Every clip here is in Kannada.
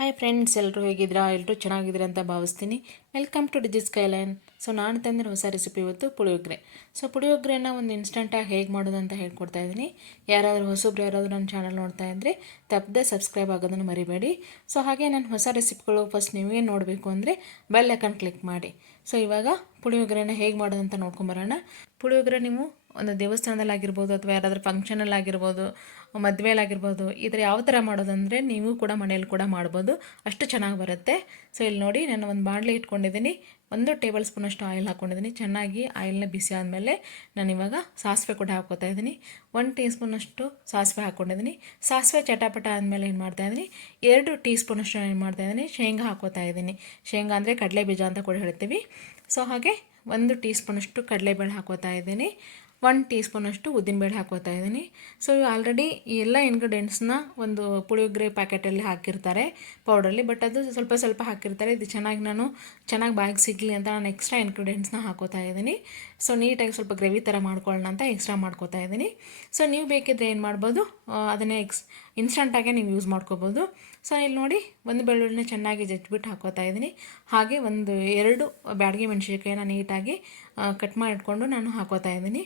ಹಾಯ್ ಫ್ರೆಂಡ್ಸ್, ಎಲ್ಲರೂ ಹೇಗಿದ್ದೀರಾ? ಎಲ್ಲರೂ ಚೆನ್ನಾಗಿದ್ದೀರಾ ಅಂತ ಭಾವಿಸ್ತೀನಿ. ವೆಲ್ಕಮ್ ಟು ಡಿಜಿಸ್ ಸ್ಕೈಲೈನ್. ಸೊ ನಾನು ತಂದಿರೋ ಹೊಸ ರೆಸಿಪಿ ಇವತ್ತು ಪುಳಿಯೋಗರೆ. ಸೊ ಪುಳಿಯೋಗರೆನ ಒಂದು ಇನ್ಸ್ಟಂಟಾಗಿ ಹೇಗೆ ಮಾಡೋದು ಅಂತ ಹೇಳ್ಕೊಡ್ತಾ ಇದ್ದೀನಿ. ಯಾರಾದರೂ ಹೊಸಬ್ರು ಯಾರಾದರೂ ನನ್ನ ಚಾನಲ್ ನೋಡ್ತಾ ಇದ್ದರೆ ತಪ್ಪದೆ ಸಬ್ಸ್ಕ್ರೈಬ್ ಆಗೋದನ್ನು ಮರಿಬೇಡಿ. ಸೊ ಹಾಗೆ ನನ್ನ ಹೊಸ ರೆಸಿಪಿಗಳು ಫಸ್ಟ್ ನೀವೇ ನೋಡಬೇಕು ಅಂದರೆ ಬೆಲ್ ಐಕಾನ್ ಕ್ಲಿಕ್ ಮಾಡಿ. ಸೊ ಇವಾಗ ಪುಳಿಯೋಗರೆನ ಹೇಗೆ ಮಾಡೋದು ಅಂತ ನೋಡ್ಕೊಂಬರೋಣ. ಪುಳಿಯೋಗರೆ ನೀವು ಒಂದು ದೇವಸ್ಥಾನದಲ್ಲಾಗಿರ್ಬೋದು ಅಥವಾ ಯಾರಾದರೂ ಫಂಕ್ಷನಲ್ಲಾಗಿರ್ಬೋದು, ಮದುವೆಲಾಗಿರ್ಬೋದು, ಈ ಥರ ಯಾವ ಥರ ಮಾಡೋದಂದರೆ ನೀವು ಕೂಡ ಮನೇಲಿ ಕೂಡ ಮಾಡ್ಬೋದು, ಅಷ್ಟು ಚೆನ್ನಾಗಿ ಬರುತ್ತೆ. ಸೊ ಇಲ್ಲಿ ನೋಡಿ, ನಾನು ಒಂದು ಬಾಣಲೆ ಇಟ್ಕೊಂಡಿದ್ದೀನಿ. 1 ಟೇಬಲ್ ಸ್ಪೂನಷ್ಟು ಆಯಿಲ್ ಹಾಕ್ಕೊಂಡಿದ್ದೀನಿ. ಚೆನ್ನಾಗಿ ಆಯಿಲ್ನ ಬಿಸಿ ಆದಮೇಲೆ ನಾನಿವಾಗ ಸಾಸಿವೆ ಕೂಡ ಹಾಕ್ಕೋತಾ ಇದ್ದೀನಿ. 1 ಟೀ ಸ್ಪೂನಷ್ಟು ಸಾಸಿವೆ ಹಾಕ್ಕೊಂಡಿದ್ದೀನಿ. ಸಾಸಿವೆ ಚಟಾಪಟ ಆದಮೇಲೆ ಏನು ಮಾಡ್ತಾಯಿದ್ದೀನಿ, 2 ಟೀ ಸ್ಪೂನಷ್ಟು ಏನು ಮಾಡ್ತಾಯಿದ್ದೀನಿ, ಶೇಂಗಾ ಹಾಕ್ಕೋತಾ ಇದ್ದೀನಿ. ಶೇಂಗಾ ಅಂದರೆ ಕಡಲೆ ಬೀಜ ಅಂತ ಕೂಡ ಹೇಳ್ತೀವಿ. ಸೊ ಹಾಗೆ 1 ಟೀ ಸ್ಪೂನಷ್ಟು ಕಡಲೆಬೇಳೆ ಹಾಕ್ಕೋತಾ ಇದ್ದೀನಿ. 1 ಟೀ ಸ್ಪೂನಷ್ಟು ಉದ್ದಿನಬೇಳೆ ಹಾಕ್ಕೋತಾ ಇದ್ದೀನಿ. ಸೊ ಆಲ್ರೆಡಿ ಈ ಎಲ್ಲ ಇಂಗ್ರೀಡಿಯೆಂಟ್ಸ್ನ ಒಂದು ಪುಳಿಯೋಗರೆ ಪ್ಯಾಕೆಟಲ್ಲಿ ಹಾಕಿರ್ತಾರೆ ಪೌಡ್ರಲ್ಲಿ, ಬಟ್ ಅದು ಸ್ವಲ್ಪ ಸ್ವಲ್ಪ ಹಾಕಿರ್ತಾರೆ. ಇದು ಚೆನ್ನಾಗಿ ಬಾಯಿಗೆ ಸಿಗಲಿ ಅಂತ ನಾನು ಎಕ್ಸ್ಟ್ರಾ ಇಂಗ್ರೀಡಿಯೆಂಟ್ಸ್ನ ಹಾಕೋತಾ ಇದ್ದೀನಿ. ಸೊ ನೀಟಾಗಿ ಸ್ವಲ್ಪ ಗ್ರೇವಿ ಥರ ಮಾಡ್ಕೊಳ್ಳೋಣ ಅಂತ ಎಕ್ಸ್ಟ್ರಾ ಮಾಡ್ಕೋತಾ ಇದ್ದೀನಿ. ಸೊ ನೀವು ಬೇಕಿದ್ರೆ ಏನು ಮಾಡ್ಬೋದು, ಅದನ್ನೇ ಇನ್ಸ್ಟಂಟಾಗೆ ನೀವು ಯೂಸ್ ಮಾಡ್ಕೋಬೋದು. ಸೊ ಇಲ್ಲಿ ನೋಡಿ, 1 ಬೆಳ್ಳುಳ್ಳಿನ ಚೆನ್ನಾಗಿ ಜಜ್ಜಿಬಿಟ್ಟು ಹಾಕೋತಾ ಇದ್ದೀನಿ. ಹಾಗೆ 2 ಬ್ಯಾಡಗಿ ಮೆಣಸಿನ್ಕಾಯಿನ ನೀಟಾಗಿ ಕಟ್ ಮಾಡಿ ಇಟ್ಕೊಂಡು ನಾನು ಹಾಕೋತಾ ಇದ್ದೀನಿ.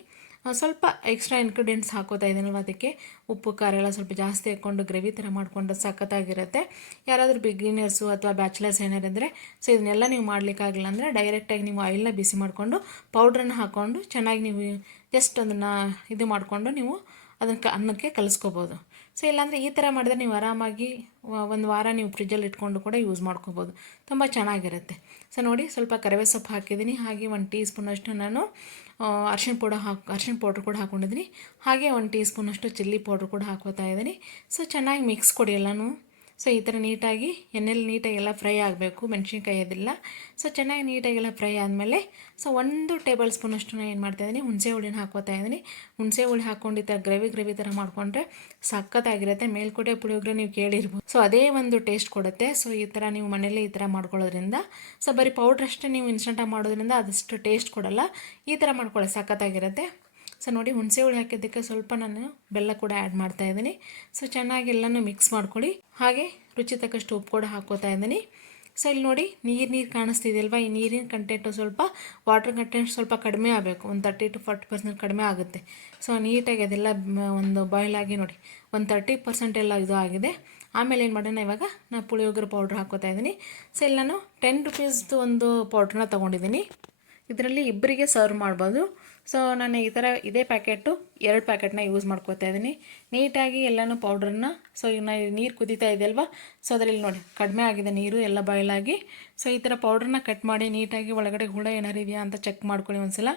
ಸ್ವಲ್ಪ ಎಕ್ಸ್ಟ್ರಾ ಇಂಗ್ರೀಡಿಯೆಂಟ್ಸ್ ಹಾಕೋತಾ ಇದ್ದೀನಲ್ವ, ಅದಕ್ಕೆ ಉಪ್ಪು ಖಾರ ಎಲ್ಲ ಸ್ವಲ್ಪ ಜಾಸ್ತಿ ಹಾಕ್ಕೊಂಡು ಗ್ರೇವಿ ಥರ ಮಾಡಿಕೊಂಡು ಸಖತ್ತಾಗಿರುತ್ತೆ. ಯಾರಾದರೂ ಬಿಗಿನರ್ಸು ಅಥವಾ ಬ್ಯಾಚುಲರ್ಸ್ ಏನಾರಿದ್ರೆ, ಸೊ ಇದನ್ನೆಲ್ಲ ನೀವು ಮಾಡಲಿಕ್ಕಾಗಲ್ಲ ಅಂದರೆ ಡೈರೆಕ್ಟಾಗಿ ನೀವು ಆಯಿಲ್ನ ಬಿಸಿ ಮಾಡಿಕೊಂಡು ಪೌಡ್ರನ್ನ ಹಾಕ್ಕೊಂಡು ಚೆನ್ನಾಗಿ ನೀವು ಜಸ್ಟ್ ಅದನ್ನು ಇದು ಮಾಡಿಕೊಂಡು ನೀವು ಅದನ್ನು ಅನ್ನಕ್ಕೆ ಕಲಿಸ್ಕೋಬೋದು. ಸೊ ಇಲ್ಲಾಂದರೆ ಈ ಥರ ಮಾಡಿದ್ರೆ ನೀವು ಆರಾಮಾಗಿ 1 ವಾರ ನೀವು ಫ್ರಿಜ್ಜಲ್ಲಿ ಇಟ್ಕೊಂಡು ಕೂಡ ಯೂಸ್ ಮಾಡ್ಕೋಬೋದು, ತುಂಬ ಚೆನ್ನಾಗಿರುತ್ತೆ. ಸೊ ನೋಡಿ, ಸ್ವಲ್ಪ ಕರಿಬೇವು ಸೊಪ್ಪು ಹಾಕಿದ್ದೀನಿ. ಹಾಗೆ 1 ಟೀ ಸ್ಪೂನಷ್ಟು ನಾನು ಅರಿಶಿಣ ಪೌಡ್ರ್ ಕೂಡ ಹಾಕ್ಕೊಂಡಿದ್ದೀನಿ. ಹಾಗೆ 1 ಟೀ ಸ್ಪೂನಷ್ಟು ಚಿಲ್ಲಿ ಪೌಡ್ರ್ ಕೂಡ ಹಾಕೋತಾ ಇದ್ದೀನಿ. ಸೊ ಚೆನ್ನಾಗಿ ಮಿಕ್ಸ್ ಕೊಡಿ ಎಲ್ಲನೂ. ಸೊ ಈ ಥರ ನೀಟಾಗಿ ಎಣ್ಣೆಲಿ ನೀಟಾಗಿ ಎಲ್ಲ ಫ್ರೈ ಆಗಬೇಕು, ಮೆಣಸಿನ್ಕಾಯಿ ಅದೆಲ್ಲ. ಸೊ ಚೆನ್ನಾಗಿ ನೀಟಾಗೆಲ್ಲ ಫ್ರೈ ಆದಮೇಲೆ ಸೊ 1 ಟೇಬಲ್ ಸ್ಪೂನಷ್ಟು ನಾನು ಏನು ಮಾಡ್ತಾಯಿದ್ದೀನಿ, ಹುಣಸೆ ಹುಳಿನ ಹಾಕೋತಾ ಇದ್ದೀನಿ. ಹುಣಸೆ ಹುಳಿ ಹಾಕ್ಕೊಂಡು ಈ ಥರ ಗ್ರೇವಿ ಥರ ಮಾಡಿಕೊಂಡ್ರೆ ಸಖತ್ತಾಗಿರುತ್ತೆ. ಮೇಲ್ಕೋಟೆ ಪುಳಿಯೋಗರೆ ನೀವು ಕೇಳಿರ್ಬೋದು. ಸೊ ಅದೇ ಒಂದು ಟೇಸ್ಟ್ ಕೊಡುತ್ತೆ. ಸೊ ಈ ಥರ ನೀವು ಮನೇಲಿ ಈ ಥರ ಮಾಡ್ಕೊಳ್ಳೋದ್ರಿಂದ, ಸೊ ಬರೀ ಪೌಡ್ರ್ ಅಷ್ಟೇ ನೀವು ಇನ್ಸ್ಟಂಟಾಗಿ ಮಾಡೋದ್ರಿಂದ ಅದಷ್ಟು ಟೇಸ್ಟ್ ಕೊಡೋಲ್ಲ. ಈ ಥರ ಮಾಡ್ಕೊಳ್ಳಿ, ಸಖತ್ತಾಗಿರುತ್ತೆ. ಸೊ ನೋಡಿ, ಹುಣಸೆ ಹುಳಿ ಹಾಕಿದ್ದಕ್ಕೆ ಸ್ವಲ್ಪ ನಾನು ಬೆಲ್ಲ ಕೂಡ ಆ್ಯಡ್ ಮಾಡ್ತಾಯಿದ್ದೀನಿ. ಸೊ ಚೆನ್ನಾಗಿ ಎಲ್ಲನೂ ಮಿಕ್ಸ್ ಮಾಡ್ಕೊಳ್ಳಿ. ಹಾಗೆ ರುಚಿ ತಕ್ಕಷ್ಟು ಉಪ್ಪು ಕೂಡ ಹಾಕ್ಕೋತಾ ಇದ್ದೀನಿ. ಸೊ ಇಲ್ಲಿ ನೋಡಿ, ನೀರು ಕಾಣಿಸ್ತಿದೆಯಲ್ವ, ಈ ನೀರಿನ ಕಂಟೆಂಟು ಸ್ವಲ್ಪ ವಾಟರ್ ಕಂಟೆಂಟ್ ಸ್ವಲ್ಪ ಕಡಿಮೆ ಆಗಬೇಕು, ಒಂದು 30 to 40% ಕಡಿಮೆ ಆಗುತ್ತೆ. ಸೊ ನೀಟಾಗಿ ಅದೆಲ್ಲ ಒಂದು ಬಾಯ್ಲ್ ಆಗಿ ನೋಡಿ, ಒಂದು 30% ಎಲ್ಲ ಇದು ಆಗಿದೆ. ಆಮೇಲೆ ಏನು ಮಾಡೋಣ, ಇವಾಗ ನಾನು ಪುಳಿಯೋಗರೆ ಪೌಡ್ರ್ ಹಾಕ್ಕೋತಾ ಇದ್ದೀನಿ. ಸೊ ಇಲ್ಲಿ ನಾನು 10 ರೂಪೀಸ್ದು ಒಂದು ಪೌಡ್ರನ್ನ ತೊಗೊಂಡಿದ್ದೀನಿ. ಇದರಲ್ಲಿ ಇಬ್ಬರಿಗೆ ಸರ್ವ್ ಮಾಡ್ಬೋದು. ಸೊ ನಾನು ಈ ಥರ ಇದೇ ಪ್ಯಾಕೆಟು 2 ಪ್ಯಾಕೆಟ್ನ ಯೂಸ್ ಮಾಡ್ಕೋತಾ ಇದ್ದೀನಿ. ನೀಟಾಗಿ ಎಲ್ಲನೂ ಪೌಡ್ರನ್ನ, ಸೊ ಈಗ ನೀರು ಕುದೀತಾ ಇದೆ ಅಲ್ವಾ, ಸೊ ಅದರಲ್ಲಿ ನೋಡಿ ಕಡಿಮೆ ಆಗಿದೆ ನೀರು ಎಲ್ಲ ಬಾಯ್ಲಾಗಿ. ಸೊ ಈ ಥರ ಪೌಡ್ರನ್ನ ಕಟ್ ಮಾಡಿ ನೀಟಾಗಿ ಒಳಗಡೆ ಹುಳ ಏನಾರು ಇದೆಯಾ ಅಂತ ಚೆಕ್ ಮಾಡ್ಕೊಳ್ಳಿ ಒಂದ್ಸಲ.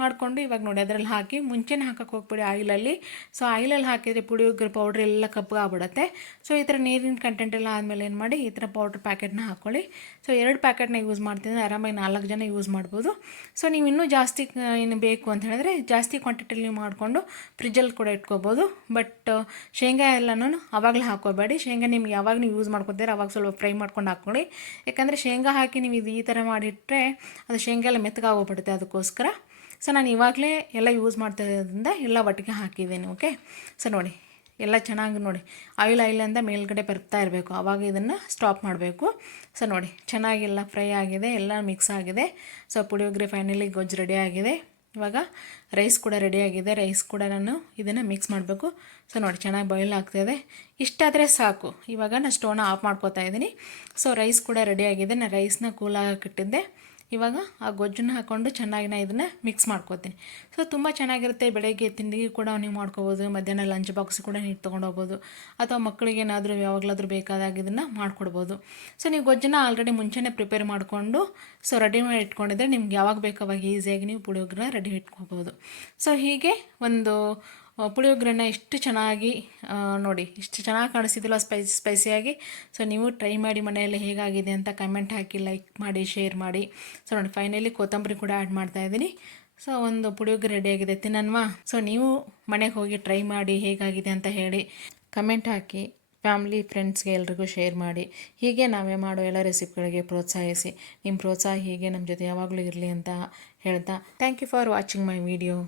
ಮಾಡಿಕೊಂಡು ಇವಾಗ ನೋಡಿ ಅದರಲ್ಲಿ ಹಾಕಿ, ಮುಂಚೆನೇ ಹಾಕೋಕ್ಕೆ ಹೋಗ್ಬೇಡಿ ಆಯಿಲಲ್ಲಿ. ಸೊ ಆಯಿಲಲ್ಲಿ ಹಾಕಿದರೆ ಪುಳಿಯೋಗರೆ ಪೌಡ್ರ್ ಎಲ್ಲ ಕಪ್ಪಗಾಗ್ಬಿಡುತ್ತೆ. ಸೊ ಈ ಥರ ನೀರಿನ ಕಂಟೆಂಟ್ ಎಲ್ಲ ಆದಮೇಲೆ ಏನು ಮಾಡಿ, ಈ ಥರ ಪೌಡ್ರ್ ಪ್ಯಾಕೆಟ್ನ ಹಾಕ್ಕೊಳ್ಳಿ. ಸೊ 2 ಪ್ಯಾಕೆಟ್ನ ಯೂಸ್ ಮಾಡ್ತಿದ್ದರೆ ಆರಾಮಾಗಿ 4 ಜನ ಯೂಸ್ ಮಾಡ್ಬೋದು. ಸೊ ನೀವು ಇನ್ನೂ ಜಾಸ್ತಿ ಇನ್ನು ಬೇಕು ಅಂತ ಹೇಳಿದ್ರೆ ಜಾಸ್ತಿ ಕ್ವಾಂಟಿಟಿಲಿ ನೀವು ಮಾಡಿಕೊಂಡು ಫ್ರಿಜ್ಜಲ್ಲಿ ಕೂಡ ಇಟ್ಕೋಬೋದು. ಬಟ್ ಶೇಂಗಾ ಎಲ್ಲನೂ ಆವಾಗಲೇ ಹಾಕ್ಕೋಬೇಡಿ. ಶೇಂಗಾ ನಿಮ್ಗೆ ಯಾವಾಗ ನೀವು ಯೂಸ್ ಮಾಡ್ಕೊತೀರ ಅವಾಗ ಸ್ವಲ್ಪ ಫ್ರೈ ಮಾಡ್ಕೊಂಡು ಹಾಕ್ಕೊಳ್ಳಿ. ಯಾಕಂದರೆ ಶೇಂಗಾ ಹಾಕಿ ನೀವು ಈ ಥರ ಮಾಡಿಟ್ರೆ ಅದು ಶೇಂಗಾ ಎಲ್ಲ ಮೆತ್ತಗಾಗೋಗ್ಬಿಡುತ್ತೆ, ಅದಕ್ಕೋಸ್ಕರ. ಸೊ ನಾನು ಇವಾಗಲೇ ಎಲ್ಲ ಯೂಸ್ ಮಾಡ್ತಾ ಇರೋದ್ರಿಂದ ಎಲ್ಲ ಒಟ್ಟಿಗೆ ಹಾಕಿದ್ದೀನಿ. ಓಕೆ, ಸೊ ನೋಡಿ ಎಲ್ಲ ಚೆನ್ನಾಗಿ ನೋಡಿ ಆಯಿಲಿಂದ ಮೇಲ್ಗಡೆ ಬರ್ತಾ ಇರಬೇಕು, ಆವಾಗ ಇದನ್ನು ಸ್ಟಾಪ್ ಮಾಡಬೇಕು. ಸೊ ನೋಡಿ ಚೆನ್ನಾಗೆಲ್ಲ ಫ್ರೈ ಆಗಿದೆ, ಎಲ್ಲ ಮಿಕ್ಸ್ ಆಗಿದೆ. ಸೊ ಪುಳಿಯೋಗರೆ ಫೈನಲಿ ಗೊಜ್ಜು ರೆಡಿ ಆಗಿದೆ. ಇವಾಗ ರೈಸ್ ಕೂಡ ರೆಡಿಯಾಗಿದೆ. ರೈಸ್ ಕೂಡ ನಾನು ಇದನ್ನು ಮಿಕ್ಸ್ ಮಾಡಬೇಕು. ಸೊ ನೋಡಿ ಚೆನ್ನಾಗಿ ಬಾಯ್ಲ್ ಆಗ್ತಾಯಿದೆ. ಇಷ್ಟಾದರೆ ಸಾಕು. ಇವಾಗ ನಾನು ಸ್ಟೋವ್ನ ಆಫ್ ಮಾಡ್ಕೋತಾ ಇದ್ದೀನಿ. ಸೊ ರೈಸ್ ಕೂಡ ರೆಡಿಯಾಗಿದೆ. ನಾನು ರೈಸ್ನ ಕೂಲಾಗಿ ಇಟ್ಟಿದ್ದೆ. ಇವಾಗ ಆ ಗೊಜ್ಜನ್ನ ಹಾಕ್ಕೊಂಡು ಚೆನ್ನಾಗಿ ನಾನು ಇದನ್ನು ಮಿಕ್ಸ್ ಮಾಡ್ಕೋತೀನಿ. ಸೊ ತುಂಬ ಚೆನ್ನಾಗಿರುತ್ತೆ. ಬೆಳಗ್ಗೆ ತಿಂಡಿಗೆ ಕೂಡ ನೀವು ಮಾಡ್ಕೋಬೋದು, ಮಧ್ಯಾಹ್ನ ಲಂಚ್ ಬಾಕ್ಸ್ ಕೂಡ ನೀವು ತೊಗೊಂಡೋಗ್ಬೋದು, ಅಥವಾ ಮಕ್ಕಳಿಗೆ ಏನಾದರೂ ಯಾವಾಗಲಾದರೂ ಬೇಕಾದಾಗ ಇದನ್ನು ಮಾಡಿಕೊಡ್ಬೋದು. ಸೊ ನೀವು ಗೊಜ್ಜನ್ನ ಆಲ್ರೆಡಿ ಮುಂಚೆನೇ ಪ್ರಿಪೇರ್ ಮಾಡಿಕೊಂಡು ಸೊ ರೆಡಿ ಮಾಡಿ ಇಟ್ಕೊಂಡಿದ್ರೆ ನಿಮ್ಗೆ ಯಾವಾಗ ಬೇಕು ಅವಾಗ ಈಸಿಯಾಗಿ ನೀವು ಪುಳಿಯೋಗರೆ ರೆಡಿ ಇಟ್ಕೋಬೋದು. ಸೊ ಹೀಗೆ ಒಂದು ಪುಳಿಯೋಗರೆನ ಎಷ್ಟು ಚೆನ್ನಾಗಿ ನೋಡಿ, ಇಷ್ಟು ಚೆನ್ನಾಗಿ ಕಾಣಿಸ್ತಿದ್ದಿಲ್ಲ ಸ್ಪೈಸಿಯಾಗಿ. ಸೊ ನೀವು ಟ್ರೈ ಮಾಡಿ ಮನೆಯಲ್ಲಿ ಹೇಗಾಗಿದೆ ಅಂತ ಕಮೆಂಟ್ ಹಾಕಿ, ಲೈಕ್ ಮಾಡಿ, ಶೇರ್ ಮಾಡಿ. ಸೊ ನೋಡಿ ಫೈನಲಿ ಕೊತ್ತಂಬರಿ ಕೂಡ ಆ್ಯಡ್ ಮಾಡ್ತಾಯಿದ್ದೀನಿ. ಸೊ ಒಂದು ಪುಳಿಯೋಗರೆ ರೆಡಿಯಾಗಿದೆ, ತಿನ್ನನ್ವಾ. ಸೊ ನೀವು ಮನೆಗೆ ಹೋಗಿ ಟ್ರೈ ಮಾಡಿ ಹೇಗಾಗಿದೆ ಅಂತ ಹೇಳಿ ಕಮೆಂಟ್ ಹಾಕಿ, ಫ್ಯಾಮ್ಲಿ ಫ್ರೆಂಡ್ಸ್ಗೆ ಎಲ್ರಿಗೂ ಶೇರ್ ಮಾಡಿ. ಹೀಗೆ ನಾವೇ ಮಾಡೋ ಎಲ್ಲ ರೆಸಿಪಿಗಳಿಗೆ ಪ್ರೋತ್ಸಾಹಿಸಿ. ನಿಮ್ಮ ಪ್ರೋತ್ಸಾಹ ಹೀಗೆ ನಮ್ಮ ಜೊತೆ ಯಾವಾಗಲೂ ಇರಲಿ ಅಂತ ಹೇಳ್ತಾ, thank you for watching my video.